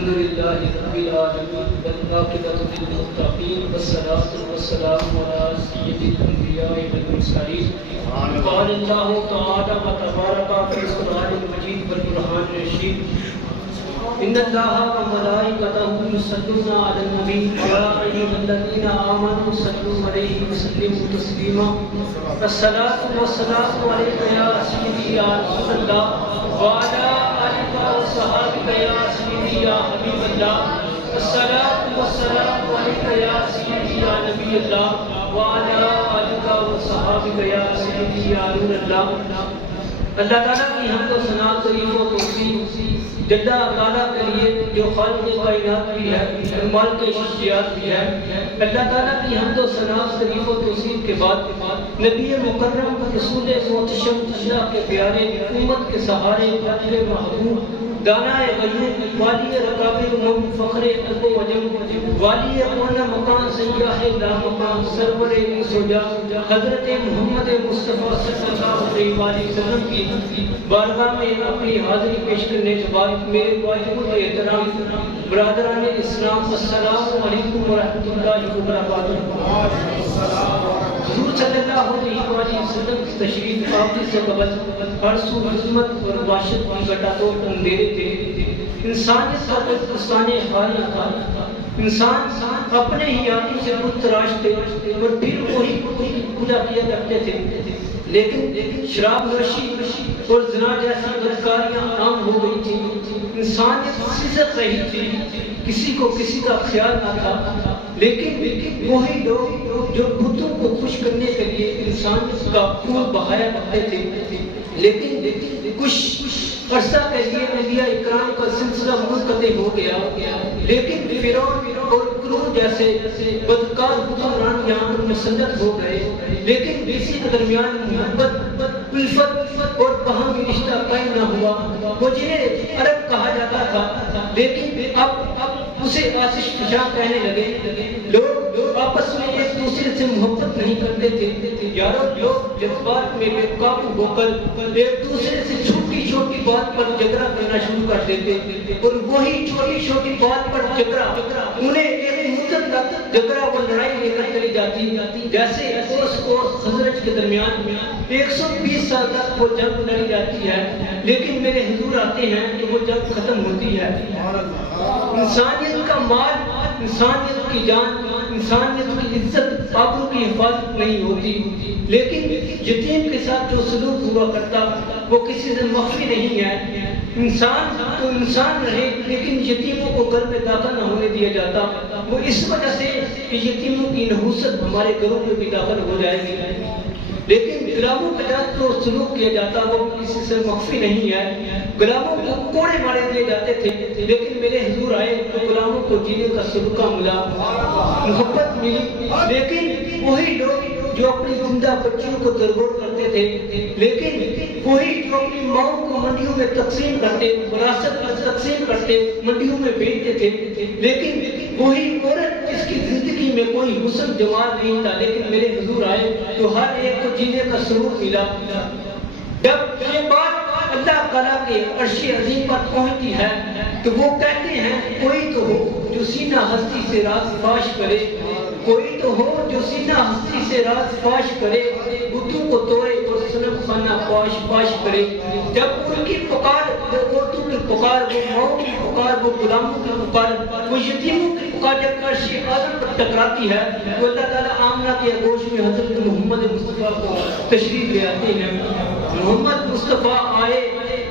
الحمد لله رب العالمين والعاقبة للمتقين والصلاة والسلام على سيد الأنبياء والمرسلين. قال الله تعالى وتبارك في القرآن المجيد والقرآن الرشيد: إن الله وملائكته يصلون على النبي يا أيها الذين آمنوا صلوا عليه وسلموا تسليما. الصلاة والسلام عليك يا سيدي يا رسول الله وعلى آلك وصحبك يا سيدي يا حبيب الله. الصلاة والسلام عليك يا سيدي يا نبي الله وعلى آلك وصحبك يا سيدي يا نور الله. اللہ تعالیٰ کی حمد و ثنا تعریف و توصیف جدہ تعالیٰ کے لیے جو خالق کائنات بھی ہے، کمال کے شخصیات بھی ہے. اللہ تعالیٰ کی حمد و ثنا تعریف و توصیف کے بعد نبی مکرم رسول محتشم اللہ کے پیارے امت کے سہارے فخر محبوب دانا غیوب والی رکاب امم فخر قلب و وجم والی اقوان مکان سیاح لا مکان سرور سوجا حضرت محمد مصطفیٰ صلی اللہ علیہ وسلم کی بارگاہ میں اپنی حاضری پیش کرنے کے بعد میرے واجب الاحترام برادران اسلام السلام علیکم ورحمۃ اللہ وبرکاتہ. حضور صلی اللہ علیہ وسلم کی تشریف آوری سے قبل ہر سو عظمت اور باشد کی گٹا توڑ اندھیرے تھے. انسانیت کا دستانے خالی تھا. انسان اپنے ہی آدمی سے بت تراش تھے اور پھر وہی پوجا کیا کرتے تھے. لیکن شراب نوشی اور زنا جیسی بدکاریاں عام ہو گئی تھی. انسانیت سزت رہی تھی، کسی کو کسی کا خیال نہ تھا. لیکن وہی لوگ جو بتوں کو خوش کرنے کے لیے انسانیت کا خون بہایا کرتے تھے. لیکن کچھ عرصہ کے لیے انبیاء اکرام کا سلسلہ منقطع ہو گیا. لیکن فرعون اور قارون جیسے بدکار حکمران یہاں پر مسلط ہو گئے. لیکن اسی کے درمیان محبت، الفت اور باہمی رشتہ قائم نہ ہوا. وہ جنہیں عرب کہا جاتا تھا، لیکن اب اسے آتش فشاں کہنے لگے. لوگ آپس میں ایک دوسرے سے محبت نہیں کرتے تھے. یارو لوگ جذبات میں بے قابو ہو کر ایک دوسرے سے چھوٹی چھوٹی بات پر جھگڑا کرنا شروع کر دیتے، اور وہی چھوٹی چھوٹی بات پر جھگڑا انہیں ایک مدت تک جھگڑا اور لڑائی لے کر چلی جاتی. جیسے اوس اور خزرج کے درمیان 120 سال تک وہ جنگ لڑی جاتی ہے، لیکن میرے حضور آتے ہیں تو وہ جنگ ختم ہوتی ہے. انسانیت کا مال، انسانیت کی جان، انسانیت کی عزت، آبرو کی حفاظت نہیں ہوتی. لیکن یتیم کے ساتھ جو سلوک ہوا کرتا وہ کسی سے مخفی نہیں ہے. انسان تو انسان رہے، لیکن یتیموں کو گھر میں داخل نہ ہونے دیا جاتا. وہ اس وجہ سے کہ یتیموں کی نحوست ہمارے گھروں میں بھی داخل ہو جائے گی. لیکن غلاموں کے ساتھ جو سلوک کیا جاتا وہ کسی سے مخفی نہیں ہے. غلاموں کو کوڑے مارے دیے جاتے تھے، لیکن میرے حضور آئے تو غلاموں کو جینے کا سبقہ ملا، محبت ملی. لیکن وہی لوگ جو اپنی زندہ بچیوں کو درگور کرتے تھے، لیکن وہی جو اپنی ماؤں کو منڈیوں میں تقسیم کرتے، وراثت پر تقسیم کرتے، منڈیوں میں بیچتے تھے. لیکن وہی عورت جس کی زندگی میں کوئی حسن جمال نہیں تھا، لیکن میرے حضور آئے تو ہر ایک کو جینے کا سرور ملا. جب یہ بات اللہ تعالیٰ کے عرش عظیم پر پہنچتی ہے تو وہ کہتے ہیں کوئی تو ہو جو سینہ ہستی سے راز فاش کرے، کوئی تو ہو جو سینہ ہستی سے راز فاش کرے، بتوں کو توڑے اور صنم خانہ پاش پاش کرے. جب ان کی پکار، وہ عورتوں کی پکار، وہ ماؤں کی پکار، وہ غلاموں کی پکار، وہ یتیموں کی پکار جب عرش اعظم پر ٹکراتی ہے تو اللہ تعالیٰ آمنہ کے آغوش میں حضرت محمد مصطفیٰ کو تشریف لے آتے ہیں. محمد مصطفیٰ آئے،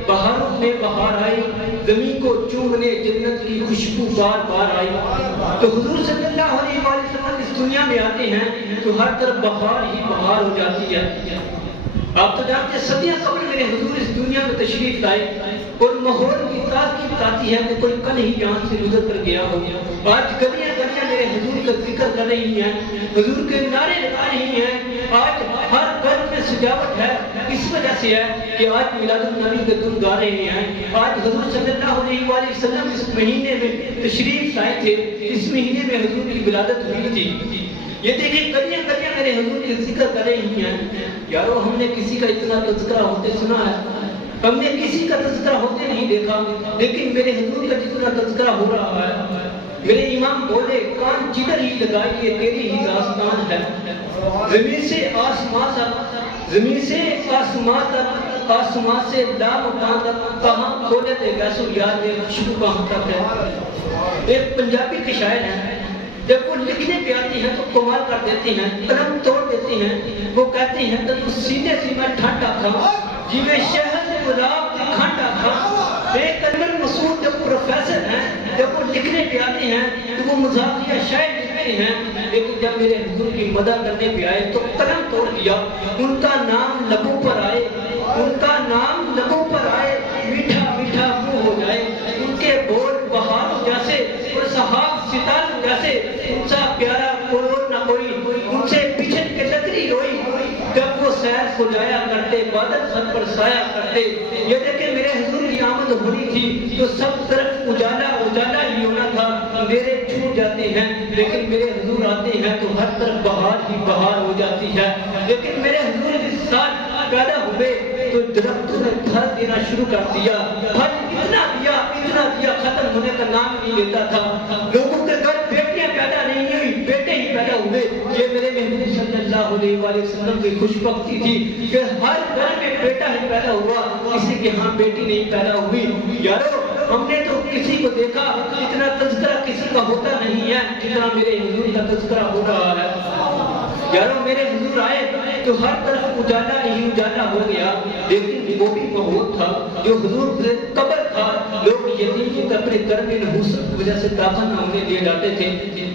بہاروں میں بہار آئی، زمین کو چومنے جنت کی خوشبو بار بار آئی. تو حضور صلی اللہ علیہ وسلم اس دنیا میں آتے ہیں تو ہر طرف بہار ہی بہار ہو جاتی ہے. آپ تو جانتے ہیں صدیاں قبل میرے حضور اس دنیا میں تشریف لائے اور ماحول کی تازگی بتاتی ہے کہ کوئی کل ہی یہاں سے گزر کر گیا ہو. آج گلیاں گلیاں میرے حضور کا ذکر کر رہی ہیں، حضور کے نعرے لگا رہی ہیں. آج ہر گھر میں سجاوٹ ہے، اس وجہ سے ہے کہ آج میلاد النبی کے دن گا رہے ہیں. آج حضور صلی اللہ علیہ وآلہ وسلم اس مہینے میں تشریف لائے تھے، اس مہینے میں حضور کی ولادت ہوئی تھی. یہ دیکھیں گلیاں گلیاں میرے حضور کے ذکر کر رہی ہیں. یارو ہم نے کسی کا اتنا تذکرہ ہوتے سنا ہے؟ ہم نے کسی کا تذکرہ ہوتے نہیں دیکھا، لیکن میرے حضور کا جتنا تذکرہ ہو رہا ہے، میرے امام بولے کان جدھر ہی لگائیے تیری ہی داستان ہے. زمین سے آسمان تک، زمین سے آسمان تک، آسمان سے لامکان تک، کہاں کھولے تھے ویسو یاد میں شروع کہاں تک ہے. ایک پنجابی کے شاعر ہیں، جب وہ لکھنے پہ آتی ہیں تو کمال کر دیتی ہیں، قلم توڑ دیتی ہیں. وہ کہتی ہیں تو سینے سے میں ٹھنڈا تھا جی میں شہر سے گلاب کھانڈا تھا. ایک انور مسعود جب پروفیسر ہیں، جب وہ لکھنے پہ آتے ہیں تو وہ مزاحیہ شاعر لکھتے ہیں، لیکن جب میرے حضور کی مدح کرنے پہ آئے تو قلم توڑ دیا. ان کا نام لبوں پر آئے، ان کا نام لبوں پر آئے، میٹھا میٹھا منہ ہو جائے. ان کے بول بہار جیسے اور سحاب ستاروں جیسے، ان سا پیارا کوئی نہ کوئی، ان سے بچھڑ کے لکڑی روئی. جب وہ سیر کو جایا کرتے بادل سر پر سایہ کرتے. یہ دیکھیں میرے حضور کی آمد ہونی تھی تو سب طرف اجالا اجالا ہی ہونا تھا. میرے چھوٹ جاتے ہیں لیکن میرے حضور آتے ہیں تو ہر طرف بہار ہی بہار ہو جاتی ہے. لیکن میرے حضور اس سال پیدا ہوئے تو درختوں نے پھل دینا شروع کر دیا. پھل اتنا دیا ختم ہونے کا نام نہیں لیتا تھا. لوگوں کے گھر بیٹیاں پیدا نہیں ہوئی، بیٹے ہی پیدا ہوئے. یہ میرے محبوب صلی اللہ علیہ وآلہ وسلم کی خوش بختی تھی کہ ہر گھر میں بیٹا ہی پیدا ہوا، کسی کے ہاں بیٹی نہیں پیدا ہوئی. یارو ہم نے تو کسی کو دیکھا اتنا تذکرہ کسی کا ہوتا نہیں ہے جتنا میرے حضور کا تذکرہ ہو رہا ہے. یارو میرے حضور آئے تو ہر طرف اجالا ہی اجالا ہو گیا. لیکن وہ بھی بہت تھا جو حضور سے قبر تھا. لوگ یتیموں کو اپنے گھر میں نحوست کی وجہ سے داخل نہ ہونے دیے جاتے تھے.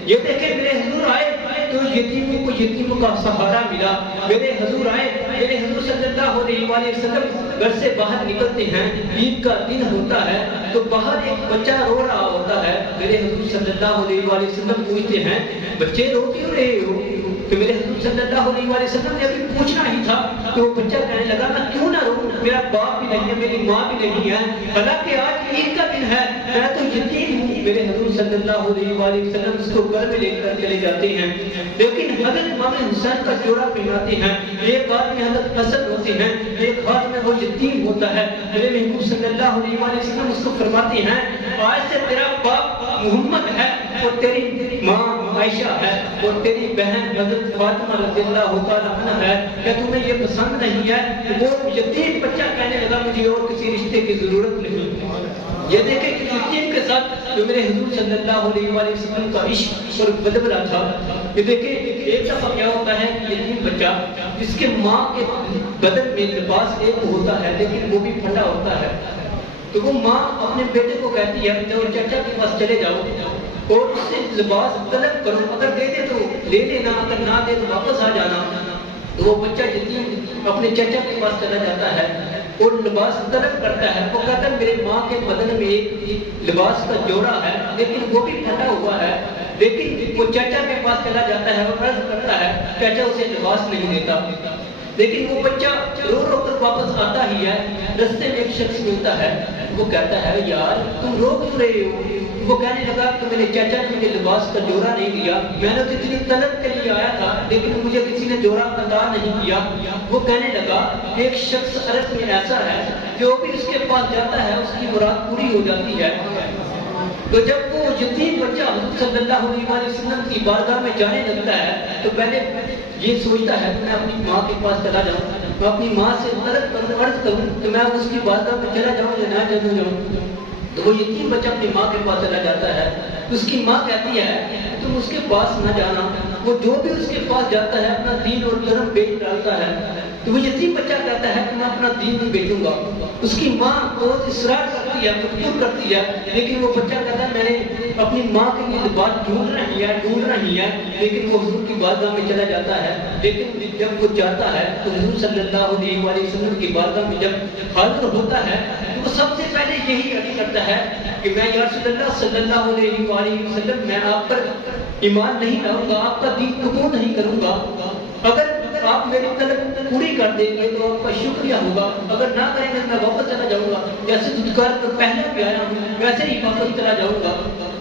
یہ دیکھیں میرے حضور آئے تو یتیموں کو یتیموں کا سہارا ملا. میرے حضور آئے، میرے حضور صلی اللہ علیہ وآلہ وسلم گھر سے باہر نکلتے ہیں، عید کا دن ہوتا ہے تو باہر ایک بچہ رو رہا ہوتا ہے. میرے حضور صلی اللہ علیہ وآلہ وسلم پوچھتے ہیں بچے رو کیوں رہے ہو؟ کہ میرے حضور صلی اللہ علیہ وآلہ وسلم نے ابھی پوچھنا ہی تھا کہ وہ بچہ کہنے لگا میں کیوں نہ رو، میرا باپ بھی نہیں ہے، میری ماں بھی نہیں ہے، حالانکہ آج عید کا دن ہے، میں تو یتیم ہوں. میرے حضور صلی اللہ علیہ وآلہ وسلم اس کو گھر میں لے کر چلے جاتے ہیں. لیکن حضرت امام حسین کا جوڑا پہناتے ہیں. ایک ہاتھ میں حضرت حسن ہوتے ہیں، ایک ہاتھ میں وہ یتیم ہوتا ہے. میرے محبوب صلی اللہ علیہ وآلہ وسلم اس کو فرماتے ہیں آج سے تیرا باپ محمد ہے اور تیری ماں عائشہ ہے اور تیری بہن حضرت فاطمہ رضی اللہ تعالیٰ عنہ ہے. کیا تمہیں یہ پسند نہیں ہے؟ وہ یتیم بچہ کہنے لگا مجھے اور کسی رشتے کی ضرورت نہیں. یہ دیکھیں کہ یتیم کے ساتھ جو میرے حضور صلی اللہ علیہ وآلہ وسلم کا عشق اور بدبلا تھا. یہ دیکھیں ایک دفعہ کیا ہوتا ہے یتیم بچہ جس کے ماں کے بدن میں لباس ایک ہوتا ہے لیکن وہ بھی پھٹا ہوتا ہے، تو وہ ماں اپنے بیٹے کو کہتی ہے تو چچا کے پاس چلے جاؤ اور اس سے لباس طلب کرو، اگر دے دے تو لے لینا، اگر نہ دے تو واپس آ جانا. تو وہ بچہ یتیم اپنے چچا کے پاس چلا جاتا ہے اور لباس طلب کرتا ہے. وہ کہتا ہے میرے ماں کے بدن میں ایک لباس کا جوڑا ہے لیکن وہ بھی پھٹا ہوا ہے. لیکن وہ چچا کے پاس چلا جاتا ہے اور عرض کرتا ہے، چچا اسے لباس نہیں دیتا. لیکن وہ بچہ رو رو کر واپس آتا ہی ہے. رستے میں ایک شخص ملتا ہے، وہ کہتا ہے یار تم رو کیوں رہے ہو؟ وہ کہنے لگا کہ میرے چچا نے مجھے لباس کا جوڑا نہیں دیا، میں نے تو اتنی طلب کے لیے آیا تھا لیکن مجھے کسی نے جوڑا عطا نہیں کیا. وہ کہنے لگا ایک شخص عرب میں ایسا ہے جو بھی اس کے پاس جاتا ہے اس کی مراد پوری ہو جاتی ہے. تو جب وہ یتیم بچہ حضرت صلی اللہ علیہ وآلہ وسلم کی بارگاہ میں جانے لگتا ہے تو پہلے یہ سوچتا ہے کہ میں اپنی ماں کے پاس چلا جاؤں، میں اپنی ماں سے طلب کروں، عرض کروں کہ میں اس کی بارگاہ میں چلا جاؤں یا نہ چلا جاؤں. تو وہ یتیم بچہ اپنی ماں کے پاس چلا جاتا ہے. اس کی ماں کہتی ہے تم اس کے پاس نہ جانا، وہ جو بھی اس کے پاس جاتا ہے اپنا دین اور دھرم بیچ ڈالتا ہے. تو وہ یتیم بچہ کہتا ہے کہ میں اپنا دین نہیں بیچوں گا. اس کی ماں بہت اصرار کرتی ہے، مجبور کرتی ہے، لیکن وہ بچہ کہتا ہے میں نے اپنی ماں کے لیے بات ڈھونڈ رہی ہے. لیکن وہ حضور کی بارگاہ میں چلا جاتا ہے. لیکن جب وہ جاتا ہے تو حضور صلی اللہ علیہ وآلہ وسلم کی بارگاہ میں جب حاضر ہوتا ہے تو وہ سب سے پہلے یہی عرض کرتا ہے کہ میں یا رسول اللہ صلی اللہ علیہ وآلہ وسلم میں آپ پر ایمان نہیں لاؤں گا، آپ کا دین قبول نہیں کروں گا. اگر آپ میری طلب پوری کر دیں گے تو آپ کا شکریہ ہوگا، اگر نہ کریں گے میں واپس چلا جاؤں گا. جیسے دودھکار پر پہلے بھی آیا ہوں ویسے ہی واپس چلا جاؤں گا.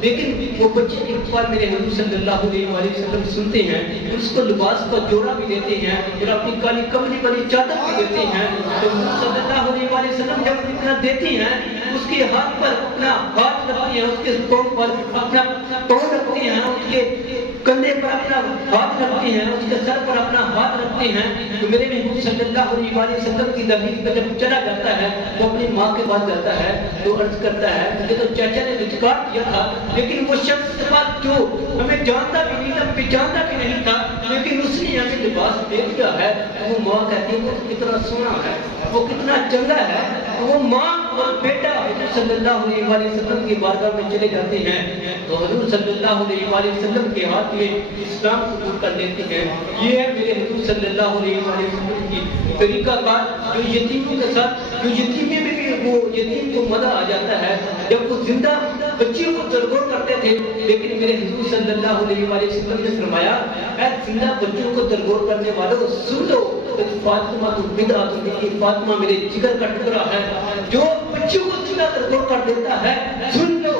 لیکن وہ بچے ایک بار میرے حضور صلی اللہ علیہ وسلم سنتے ہیں، اس کو لباس کا جوڑا بھی دیتے ہیں اور اپنی کالی کملی والی چادر بھی دیتے ہیں. تو حضور صلی اللہ علیہ وسلم جب اتنا دیتی ہیں، اس کے ہاتھ پر اپنا ہاتھ رکھتی ہیں، اس کے پاؤں پر اپنا پاؤں رکھتی ہیں، اس کے کندھے پر اپنا ہاتھ رکھتے ہیں، اس کے سر پر اپنا ہاتھ رکھتے ہیں. تو میرے محبوب صلی اللہ علیہ وسلم کی دہلیز پہ جب چلا جاتا ہے تو اپنی ماں کے پاس جاتا ہے تو عرض کرتا ہے مجھے تو چاچا نے رجکار دیا تھا، لیکن وہ شخص کے بعد جو ہمیں جانتا بھی نہیں تھا، پہچانتا بھی نہیں تھا، لیکن اس نے ہمیں لباس دے دیا ہے. وہ ماں کہتی ہے وہ کتنا سونا ہے، وہ کتنا چنگا ہے. وہ ماں اور بیٹا حضور صلی اللہ علیہ وسلم کی بارگاہ میں چلے جاتے ہیں تو حضور صلی اللہ علیہ وسلم کے ہاتھ میں اسلام قبول کر لیتے ہیں. یہ ہے میرے حضور صلی اللہ علیہ وسلم کی طریقہ کار. جو یتیموں کے ساتھ، جو یتیمے میں بھی وہ یتیم کو مزہ آ جاتا ہے جب وہ زندہ بچیوں کو درگور کرتے تھے، لیکن میرے حضور صلی اللہ علیہ وسلم نے فرمایا اے زندہ بچوں کو درگور کرنے والوں سن لو، فاطمہ تو بدعت نہیں، فاطمہ میرے جگر کا ٹکڑا ہے. جو بچوں کو زندہ درگور کر دیتا ہے سن لو،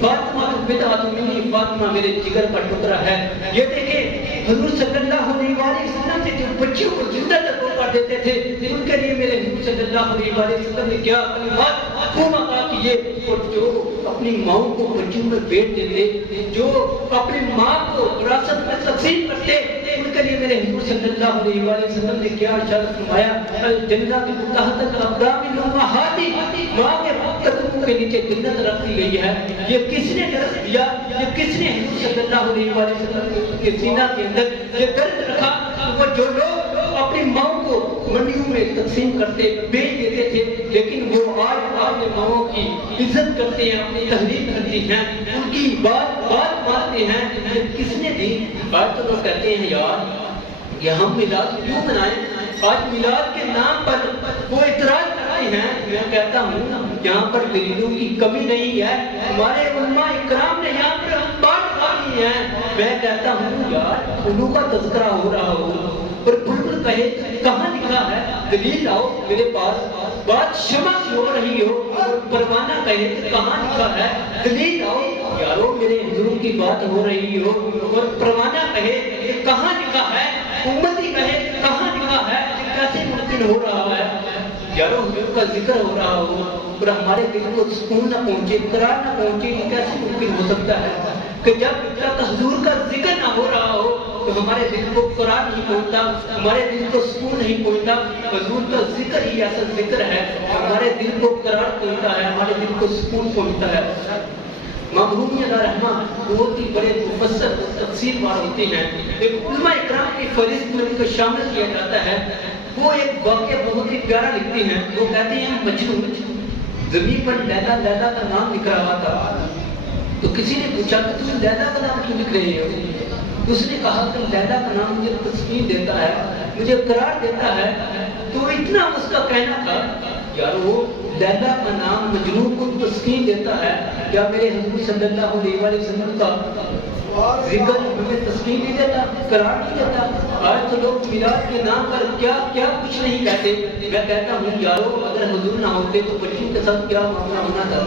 فاطمہ تو بدعت نہیں، فاطمہ میرے جگر کا ٹکڑا ہے. یہ دیکھیں حضور صلی اللہ علیہ وسلم سے جو بچوں کو زندہ درگور کر دیتے تھے ان کے لیے میرے حضور صلی اللہ علیہ وسلم نے کیا کلمات خوب عطا کیے. اور جو اپنی ماں کو بچوں میں بیٹ دیتے، جو اپنی ماں کو وراثت میں تقسیم کرتے، ان کے لیے میرے حضور صلی اللہ علیہ وسلم نے کیا ارشاد فرمایا الجنت تحت الاقدام الامہات، ماں کے قدموں کے نیچے جنت رکھی گئی ہے. یہ کس نے درس دیا؟ یہ کس نے حضور صلی اللہ علیہ وسلم کے سینہ کے اندر یہ درد رکھا؟ وہ جو لوگ اپنی ماں کو منڈیوں میں تقسیم کرتے، بیچ دیتے تھے، لیکن وہ آج اپنے ماں کی عزت کرتے ہیں، اپنی تحریر کرتے ہیں، ان کی بات مانتے ہیں. کس نے دی؟ آج تو لوگ کہتے ہیں یار کہ ہم میلاد کیوں منائیں؟ آج میلاد کے نام پر وہ اعتراض کرتے ہیں. میں کہتا ہوں یہاں پر دلیلوں کی کمی نہیں ہے، ہمارے علماء اکرام نے یہاں پر ہم بات کھائی ہیں. میں کہتا ہوں یار علوم کا تذکرہ ہو رہا ہو اور بلبل کہے کہاں لکھا ہے؟ دلیل لاؤ میرے پاس. بات شمع کی ہو رہی ہو اور پروانہ کہے کہاں لکھا ہے؟ دلیل لاؤ. یارو میرے حضور کی بات ہو رہی ہو اور پروانہ کہے کہاں لکھا ہے؟ امتی کہے کہاں لکھا ہے؟ کیسے ممکن ہو رہا ہے؟ یارو حضور کا ذکر ہو رہا ہو اور ہمارے دل کو سکون نہ پہنچے، قرار نہ پہنچے، یہ کیسے ممکن ہو سکتا ہے کہ جب تک حضور کا ذکر نہ ہو رہا ہو تو ہمارے دل کو قرار نہیں پہنچتا، ہمارے دل کو سکون نہیں پہنچتا. حضور کا ذکر ہی ایسا ذکر ہے ہمارے دل کو قرار پہنچتا ہے، ہمارے دل کو سکون پہنچتا ہے. محرومی علیہ رحمہ بہت ہی بڑے مفسر تفسیر وار ہوتے ہیں. ایک علماء اکرام کی فہرست میں ان کو شامل کیا جاتا ہے. وہ ایک واقعہ بہت ہی پیارا لکھتے ہیں. وہ کہتے ہیں مجنون زمین پر لیلا لیلا کا نام لکھ رہا تھا تو کسی نے پوچھا کہ تم لیلا کا نام کیوں لکھ رہے ہو؟ اس نے کہا کہ لیلا کا نام مجھے تسکین دیتا ہے، مجھے قرار دیتا ہے. تو اتنا اس کا کہنا تھا یار وہ لیلا کا نام مجنون کو تسکین دیتا ہے، کیا میرے حضور صلی اللہ علیہ وسلم کا ذکر مجھے تسکین نہیں دیتا، قرار نہیں دیتا؟ آج تو لوگ میلاد کے نام پر کیا کیا کچھ نہیں کہتے. میں کہتا ہوں یارو اگر حضور نہ ہوتے تو بچوں کے ساتھ کیا معاملہ ہونا تھا،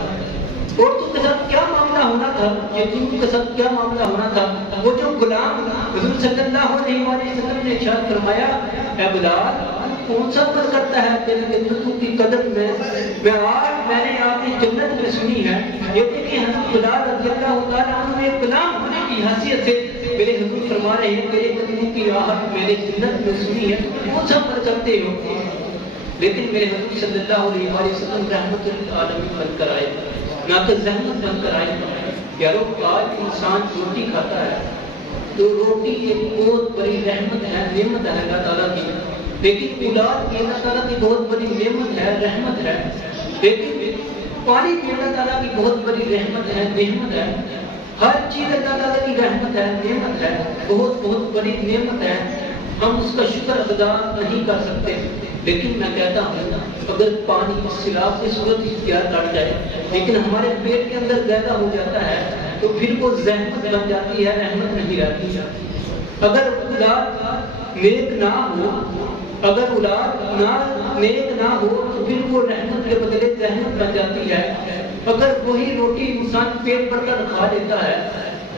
عورتوں کے ساتھ کیا معاملہ ہونا تھا، یتیموں کے ساتھ کیا معاملہ ہونا تھا. وہ جو غلام حضور صلی اللہ علیہ وسلم نے ارشاد فرمایا اے بلال کون سا عمل کرتا ہے تیری جنتوں کی قدر میں آج میں نے آپ کی جنت میں سنی ہے. یہ دیکھیں حضرت بلال رضی اللہ تعالیٰ عنہ ایک غلام ہونے کی حیثیت سے میرے حضور فرما رہے ہیں تیرے قدموں کی راحت میں نے جنت میں سنی ہے، کون سا عمل کرتے ہو؟ لیکن میرے حضور صلی اللہ علیہ وسلم رحمت للعالمین بن کر آئے، نہ کہ زحمت بن کر آئے. یارو آج انسان روٹی کھاتا ہے تو روٹی ایک بہت بڑی رحمت ہے، نعمت ہے اللہ تعالیٰ کی. لیکن اولاد کی اللہ تعالیٰ کی بہت بڑی نعمت ہے، رحمت ہے. لیکن پانی کی اللہ تعالیٰ کی بہت بڑی رحمت ہے، نعمت ہے. ہر چیز اللہ تعالیٰ کی رحمت ہے، نعمت ہے، بہت بڑی نعمت ہے. ہم اس کا شکر ادا نہیں کر سکتے. لیکن میں کہتا ہوں اگر پانی سیلاب کی صورت اختیار کر جائے لیکن ہمارے پیٹ کے اندر زیادہ ہو جاتا ہے تو پھر وہ زحمت بن جاتی ہے، رحمت نہیں رہتی. اگر اولاد نیک نہ ہو، اگر اولاد نیک نہ ہو تو پھر وہ رحمت کے بدلے زحمت بن جاتی ہے. اگر وہی روٹی انسان پیٹ بھر کر کھا لیتا ہے،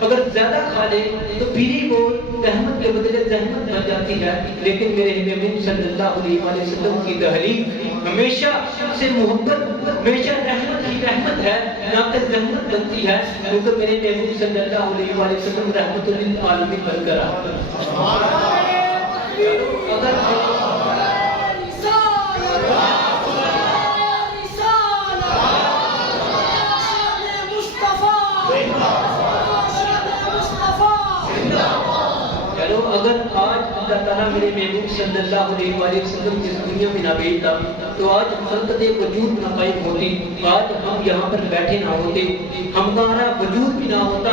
اگر زیادہ کھا لے تو پھر ہی وہ رحمت کے بدلے زحمت بن جاتی ہے. لیکن میرے محبوب صلی اللہ علیہ وآلہ وسلم کی تحریر ہمیشہ سے محبت، ہمیشہ رحمت ہی رحمت ہے، نہ کہ زحمت بنتی ہے، کیونکہ میرے محبوب صلی اللہ علیہ وآلہ وسلم رحمت للعالمین بن کر اگر آج اللہ تعالیٰ میرے محبوب صلی اللہ علیہ وآلہ وسلم اس دنیا میں نہ بھیجتا تو آج خلقت وجود نہ قائم ہوتی، آج ہم یہاں پر بیٹھے نہ ہوتے، ہمارا وجود بھی نہ ہوتا.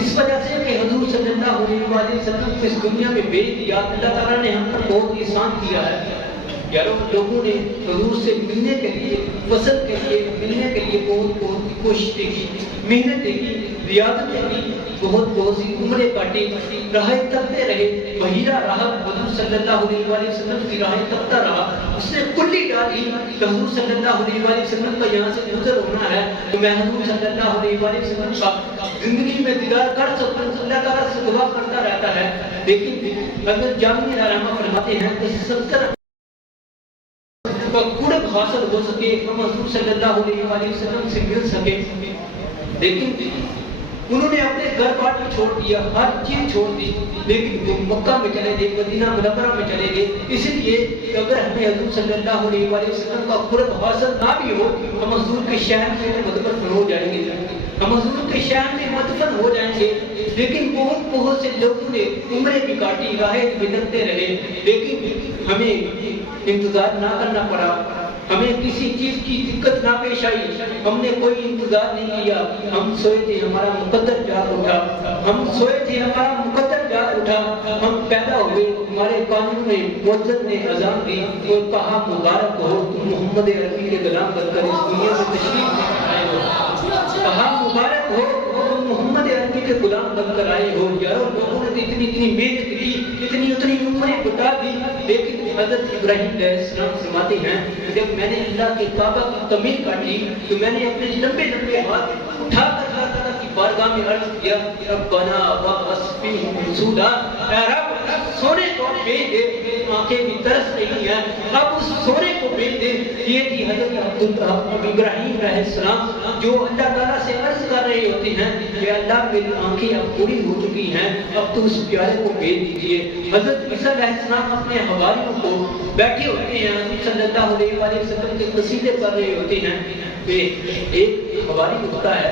اس وجہ سے کہ حضور صلی اللہ علیہ وآلہ وسلم کو اس دنیا میں بھیج دیا. اللہ تعالیٰ نے ہم پر بہت احسان کیا ہے. یارو لوگوں نے حضور سے ملنے کے لیے، فصل کے لیے ملنے کے لیے بہت کوششیں کی، محنتیں کی، ریاضتیں کی، بہت سی عمریں کاٹی، راہیں تکتے رہے. بحیرہ راہب حضور صلی اللہ علیہ وآلہ وسلم کی راہیں تکتا رہا. اس نے کلی ڈالی کہ حضور صلی اللہ علیہ وآلہ وسلم کا یہاں سے گزر ہونا ہے تو میں حضور صلی اللہ علیہ وآلہ وسلم کا زندگی میں دیدار کر سکوں. اللہ تعالیٰ سے دعا کرتا رہتا ہے. لیکن اگر جامعہ رحمہ فرماتے ہیں کہ 70 قرب حاصل ہو سکے، ہم حضور صلی اللہ علیہ وآلہ وسلم سے مل سکے، لیکن انہوں نے اپنے گھر بار چھوڑ دیا، ہر چیز چھوڑ دی، لیکن وہ مکہ میں چلے گئے، مدینہ منورہ میں چلے گئے. اس لیے کہ اگر ہمیں حضور صلی اللہ علیہ وآلہ وسلم کا قرب حاصل نہ بھی ہو، ہم حضور کے شہر میں مدفن ہو جائیں گے، ہم حضور کے شہر میں مدفن ہو جائیں گے. لیکن بہت سے لوگوں نے عمریں بھی کاٹی، راہیں بھی بدلتے رہے، لیکن ہمیں انتظار نہ کرنا پڑا، ہمیں کسی چیز کی دقت نہ پیش آئی، ہم نے کوئی انتظار نہیں کیا. ہم سوئے تھے، ہمارا مقدر جاگ اٹھا، ہم سوئے تھے، ہمارا مقدر جاگ اٹھا، ہم پیدا ہوئے، ہمارے قانون نے، مؤذن نے اذان دی اور کہا مبارک ہو تم محمد عربی کے غلام بن کر اس دنیا میں تشریف آئے ہو. کہا مبارک ہو تم محمد عربی کے غلام بن کر آئے ہو. یارو لوگوں نے اتنی محنت کی، اتنی عمریں بتا دی، لیکن حضرت ابراہیم علیہ السلام فرماتے ہیں جب میں نے اللہ کے کعبہ کی تعمیر کاٹی تو میں نے اپنے لمبے ہاتھ اٹھا کر اللہ تعالیٰ کی بارگاہ میں عرض کیا ربنا وابعث فیہم رسولا، اے رب سونے کو بھیج دے، میری آنکھیں بھی ترس رہی ہیں، اب اس سونے کو بھیج دے. یہ تھی حضرت ابراہیم علیہ السلام جو اللہ تعالیٰ سے عرض کر رہے ہوتے ہیں کہ اللہ میری آنکھیں اب پوری ہو چکی ہیں، اب تو اس پیارے کو بھیج دیجئے. حضرت عیسیٰ علیہ السلام اپنے حواریوں کو بیٹھے ہوتے ہیں، صلی اللہ علیہ وآلہ وسلم کے قصیدے پڑھ رہے ہوتے ہیں. ایک حواری اٹھتا ہے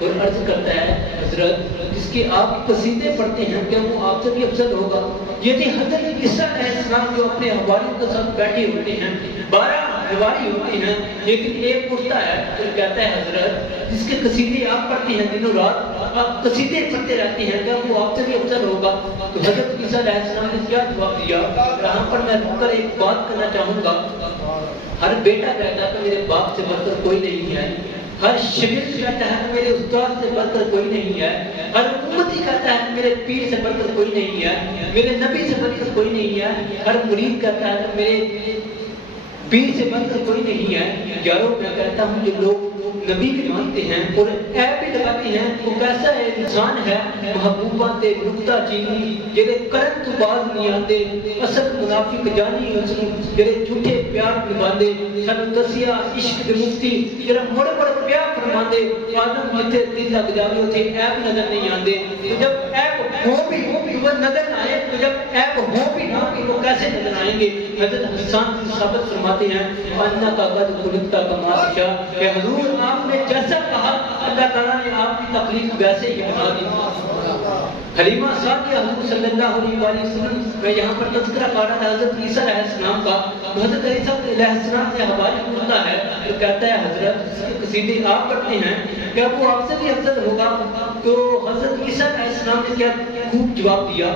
اور عرض کرتا ہے حضرت جس کے آپ قصیدے پڑھتے ہیں کیا وہ آپ سے بھی افضل ہوگا؟ یہ تھی حضرت عیسیٰ علیہ السلام جو اپنے حواریوں کے ساتھ بیٹھے ہوتے ہیں. 12 حواری ہوتے ہیں، لیکن ایک اٹھتا ہے اور کہتا ہے حضرت جس کے قصیدے آپ پڑھتے ہیں دنوں رات، آپ قصیدے پڑھتے رہتے ہیں، کیا وہ آپ سے بھی افضل ہوگا؟ تو حضرت عیسیٰ علیہ السلام نے کیا جواب دیا؟ یہاں پر میں رک کر ایک بات کرنا چاہوں گا. ہر بیٹا کہتا ہے کہ میرے باپ سے بڑھ کر کوئی نہیں ہے، ہر شاگرد کہتا ہے کہ میرے استاد سے بڑھ کر کوئی نہیں ہے، ہر امتی کہتا ہے کہ میرے پیر سے بڑھ کر کوئی نہیں ہے، میرے نبی سے بڑھ کر کوئی نہیں ہے، ہر مرید کہتا ہے کہ میرے پیر سے بڑھ کر کوئی نہیں ہے. یارو میں کہتا ہوں جو لوگ نبی بھی مانتے ہیں اور عیب بھی لگاتے ہیں وہ کیسا ہے انسان ہے محبوبہ تے نکتہ چینی جڑے کرن تو باز نہیں آتے، اصل منافق جانی اس جڑے جھوٹے پیار نبھاندے، سانو دسیا عشق دے مفتی جڑا بڑے پیار فرماندے، آدم جتھے دل لگ جاوے اوتھے عیب نظر نہیں آندے. تو جب عیب ہو بھی وہ نظر آئے، تو جب عیب ہو بھی نہ وہ کیسے نظر آئیں گے؟ حضرت حسان بن ثابت فرماتے ہیں انا کا قد خلقتا کما تشاء، کہ حضور آپ نے جیسا کہا اللہ تعالیٰ نے آپ کی تخلیق ویسے ہی بنا دی. حلیمہ سعدیہ حضور صلی اللہ علیہ وآلہ وسلم میں یہاں پر تذکرہ کر رہا تھا حضرت عیسیٰ علیہ السلام کا. حضرت عیسیٰ علیہ السلام سے حواری پوچھتا ہے تو کہتا ہے حضرت جس کے قصیدے آپ پڑھتے ہیں کیا وہ آپ سے بھی افضل ہوگا؟ تو حضرت عیسیٰ علیہ السلام نے کیا خوب جواب دیا،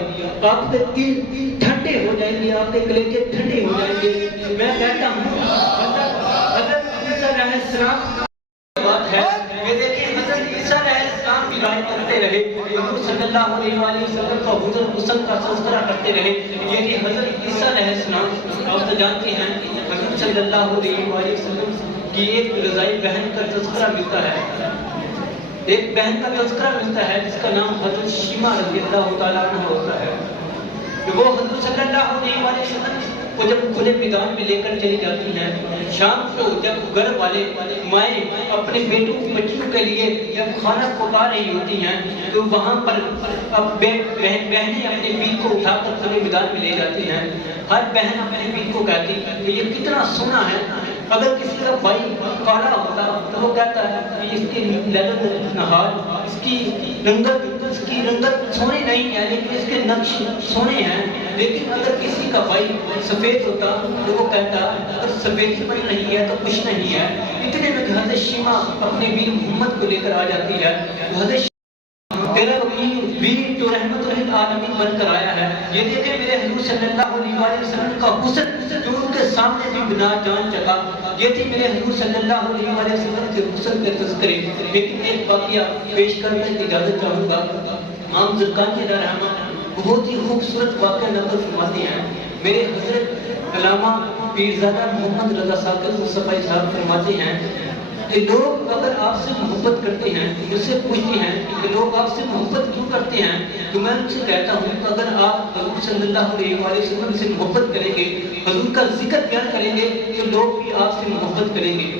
آپ کے دل ٹھنڈے ہو جائیں گے، آپ کے کلیجے ٹھنڈے ہو جائیں گے. میں کہتا ہوں حضرت عیسیٰ علیہ السلام بات ہے کہ دیکھیں حضرت عیسیٰ علیہ السلام کی رائے کرتے رہے، حضور صلی اللہ علیہ وآلہ وسلم کا حضور حسن کا تذکرہ کرتے رہے. یہ کہ حضرت عیسیٰ علیہ السلام آپ تو جانتے ہیں حضور صلی اللہ علیہ وآلہ وسلم کہ ایک رضائی بہن کا تذکرہ ملتا ہے، ایک بہن کا تذکرہ ملتا ہے جس کا نام حضرت شیمہ رضی اللہ تعالیٰ عنہ ہوتا ہے، کہ وہ حضور صلی اللہ علیہ وسلم کو جب کھلے میدان میں لے کر چلی جاتی ہیں، شام کو جب گھر والے مائیں اپنے بچوں کے لیے جب کھانا پکا رہی ہوتی ہیں تو وہاں پر بہنیں اپنے بیوی کو اٹھا کر کھلے میدان میں لے جاتی ہیں۔ ہر بہن اپنے بیوی کو کہتی کہ یہ کتنا سونا ہے، اگر کسی کا بھائی کالا ہوتا تو وہ کہتا ہے کہ اس کی لذت نہار، اس کی رنگت سونے نہیں ہے لیکن اس کے نقش سونے ہیں، لیکن اگر کسی کا بھائی سفید ہوتا تو وہ کہتا اگر سفید پر نہیں ہے تو کچھ نہیں ہے۔ اتنے میں حضرت شیمہ اپنے ویر محمد کو لے کر آ جاتی ہے، حضرت تیرا ویر جو رحمت للعالمین بن کر آیا ہے، یہ دیکھیں میرے حضور صلی اللہ علیہ وسلم کا حسن جو ان کے سامنے بھی بنا جان چکا، یہ تھی میرے حضور صلی اللہ علیہ وسلم کے حسن کے تذکرے۔ لیکن ایک واقعہ پیش کرنے کی اجازت چاہوں گا۔ امام زرقانی علیہ رحمہ بہت ہی خوبصورت واقعہ نقل فرماتے ہیں۔ میرے حضرت علامہ پیرزادہ محمد رضا ثاقب مصطفی صاحب فرماتے ہیں کہ لوگ اگر آپ سے محبت کرتے ہیں، مجھ سے پوچھتے ہیں کہ لوگ آپ سے محبت کیوں کرتے ہیں، تو میں ان سے کہتا ہوں کہ اگر آپ حضور صلی اللہ علیہ وسلم سے محبت کریں گے، حضور کا ذکر بیان کریں گے تو لوگ بھی آپ سے محبت کریں گے۔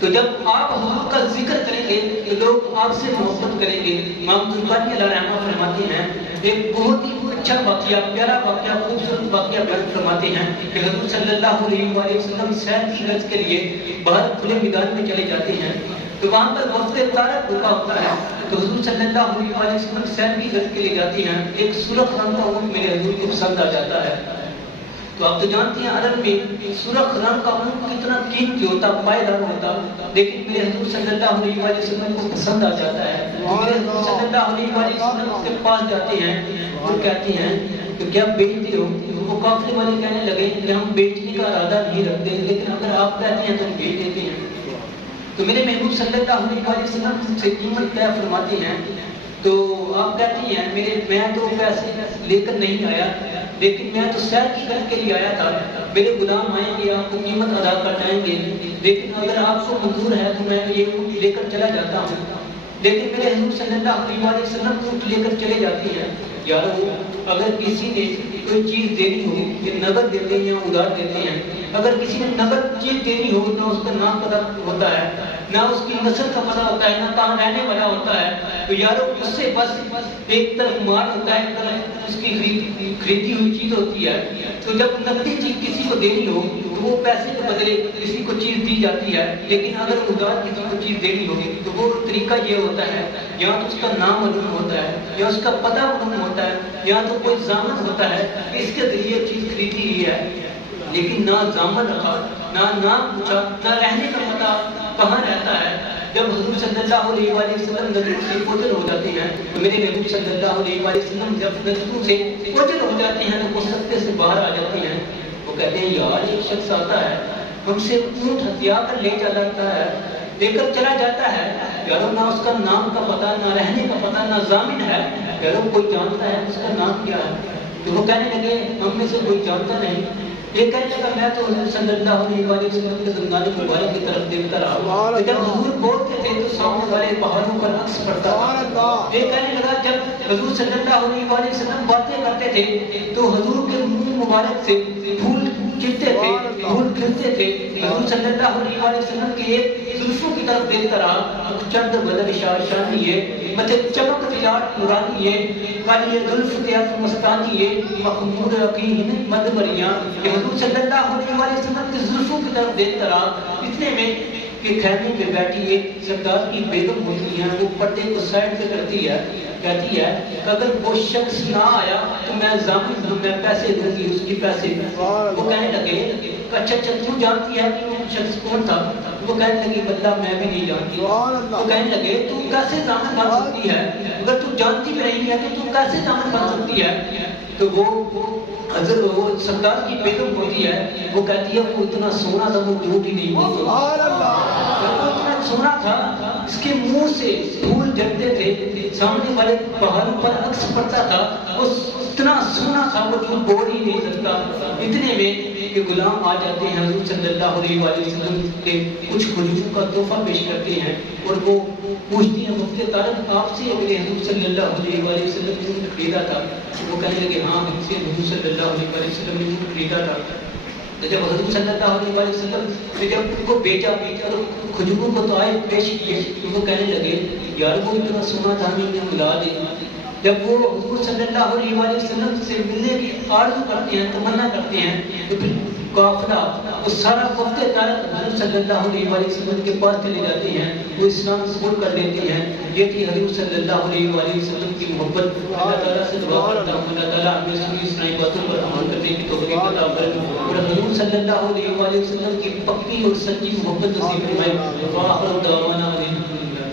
تو جب آپ حضور کا ذکر کریں گے تو لوگ آپ سے محبت کریں گے۔ امام زرقانی علیہ رحمہ فرماتے ہیں ایک بہت ہی اچھا واقعہ، پیارا واقعہ، خوبصورت واقعہ بیان فرماتے ہیں کہ حضور صلی اللہ علیہ وسلم سیر کی غرض کے لیے باہر کھلے میدان میں چلے جاتے ہیں، تو وہاں پر وقت طارق رکا ہوتا ہے، تو حضور صلی اللہ علیہ وسلم سیر کی غرض کے لیے جاتے ہیں، ایک سرخ رنگ کا اونٹ میرے حضور کو پسند آ جاتا ہے۔ تو آپ تو جانتے ہیں عرب میں سرخ رنگ کا اونٹ کتنا قیمتی ہوتا، پائیدار ہوتا، لیکن میرے حضور صلی اللہ علیہ وسلم کو پسند آ جاتا ہے۔ میرے حضور صلی اللہ علیہ وسلم کے پاس جاتے ہیں اور کہتے ہیں کہ کیا بیچتے ہو؟ وہ قافلے والے کہنے لگے کہ ہم بیچنے کا ارادہ نہیں رکھتے، لیکن اگر آپ کہتے ہیں تو ہم بیچ دیتے ہیں۔ تو میرے محبوب صلی اللہ علیہ وسلم سے قیمت طے فرماتے ہیں، تو آپ کہتی ہیں میں تو پیسے لے کر نہیں آیا، لیکن میں تو سیر کی غرض کے لیے آیا تھا، میرے غلام آئیں گے آپ کو قیمت ادا کر جائیں گے، لیکن اگر آپ کو منظور ہے تو میں یہ اونٹ لے کر چلا جاتا ہوں۔ لیکن میرے حضور صلی اللہ علیہ وسلم اونٹ لے کر چلے جاتے ہیں۔ یارو اگر کسی نے کوئی چیز دینی ہو کہ نقد دیتے ہیں یا ادھار دیتے ہیں، اگر کسی نے نقد چیز دینی ہو نہ اس کا نام پتہ ہوتا ہے، نہ اس کی نسل کا پتہ ہوتا ہے، نہ کہاں رہنے والا ہوتا ہے، تو یارو اس سے بس ایک طرف مال ہوتا ہے، ایک طرف اس کی خریدی ہوئی چیز ہوتی ہے۔ تو جب نقدی چیز کسی کو دینی ہو تو وہ پیسے کے بدلے کسی کو چیز دی جاتی ہے، لیکن اگر ادھار کسی کو چیز دینی ہوگی تو وہ طریقہ یہ ہوتا ہے یا تو اس کا نام معلوم ہوتا ہے یا اس کا پتہ معلوم ہوتا ہے یا تو کوئی ضامن ہوتا ہے کہ اس کے ذریعے چیز خریدی ہوئی ہے، لیکن نہ ضامن رکھا، نہ نام پوچھا، نہ رہنے کا پتہ کہاں رہتا ہے۔ جب حضور صلی اللہ علیہ وسلم نجد سے اوجھل ہو جاتے ہیں تو میرے محبوب صلی اللہ علیہ وسلم جب نجدوں سے اوجھل ہو جاتے ہیں تو وہ سکتے سے باہر آ جاتے ہیں۔ وہ کہتے ہیں یار ایک شخص آتا ہے ہم سے اونٹ ہتھیا کر لے چلاتا ہے، لے کر چلا جاتا ہے، یارو نہ اس کا نام کا پتہ، نہ رہنے کا پتہ، نہ ضامن ہے، یارو کوئی جانتا ہے اس کا نام کیا ہے؟ تو وہ کہنے لگے ہم میں سے کوئی جانتا نہیں۔ یہ کہنے لگا میں تو حضور صلی اللہ علیہ وسلم کے زندان مبارک کی طرف دیکھتا رہا، جب حضور بولتے تھے تو سامنے والے پہاڑوں پر عکس پڑتا تھا۔ یہ کہنے لگا جب حضور صلی اللہ علیہ وسلم باتیں کرتے تھے تو حضور کے منہ مبارک سے پھول گرتے تھے، پھول کھلتے تھے۔ حضور صلی اللہ علیہ وسلم کی ایک زلفوں کی طرف دیکھتا رہا، چند بدل شانی ہے، مجھے چمک تجارت نورانی ہے، کالی زلف تیاز مستانی ہے، محمود یقین مد مریاں۔ کہ حضور صلی اللہ علیہ وسلم کی زلفوں کی طرف دیکھتا رہا، اتنے میں کہ خیمے پہ بیٹھی ایک سردار کی بیگم ہوتی ہے، وہ پردے کو سائڈ پہ کرتی ہے، کہتی ہے کہ اگر وہ شخص نہ آیا تو میں ضامن ہوں، میں پیسے دوں گی، اس کی پیسے۔ وہ کہنے لگے کہ اچھا تو جانتی ہے کہ وہ شخص کون تھا؟ وہ کہنے لگی بندہ میں بھی نہیں جانتی۔ وہ کہنے لگے تو کیسے ضامن بن سکتی ہے؟ اگر تو جانتی بھی نہیں ہے تو کیسے ضامن بن سکتی ہے؟ تو وہ حضرت وہ سردار کی بیگم ہوتی ہے، وہ کہتی ہے وہ اتنا سونا تھا وہ جھوٹ ہی نہیں بولتی، وہ اتنا سونا تھا اس کے منہ سے پھول جھڑتے تھے، سامنے والے پہاڑوں پر عکس پڑتا تھا، اتنا سونا تھا وہ جھوٹ بول ہی نہیں سکتا۔ اتنے میں یہ غلام آ جاتے ہیں حضور صلی اللہ علیہ وآلہ وسلم کے کچھ خجور کا تحفہ پیش کرتے ہیں اور وہ پوچھتے ہیں مفتی طارق آپ سے اگر حضور صلی اللہ علیہ وآلہ وسلم نے اونٹ خریدا تھا؟ وہ کہنے لگے ہاں ہم سے حضور صلی اللہ علیہ وآلہ وسلم نے اونٹ خریدا تھا. تو جب حضور صلی اللہ علیہ وآلہ وسلم نے جب ان کو بیچا اور کھجوروں کو طائف پیش کیے تو وہ کہنے لگے یار وہ اتنا سونا تھا ہمیں انہیں ملا دے. جب وہ حضور صلی اللہ علیہ وآلہ وسلم سے ملنے کی آرزو کرتے ہیں تمنا کرتے ہیں تو پھر قافلہ وہ سارا وقت طارق حضور صلی اللہ علیہ وآلہ وسلم کے پاس چلے جاتے ہیں, وہ اسلام قبول کر لیتے ہیں. یہ تھی حضور صلی اللہ علیہ وآلہ وسلم کی محبت. اللہ تعالیٰ سے دعا کرتا ہوں اللہ تعالیٰ ہمیں سبھی اسلامی باتوں پر عمل کرنے کی توفیق عطا فرمائے اور حضور صلی اللہ علیہ وآلہ وسلم کی پکی اور سچی محبت نصیب فرمائے. وآخر دعوانا الحمدللہ.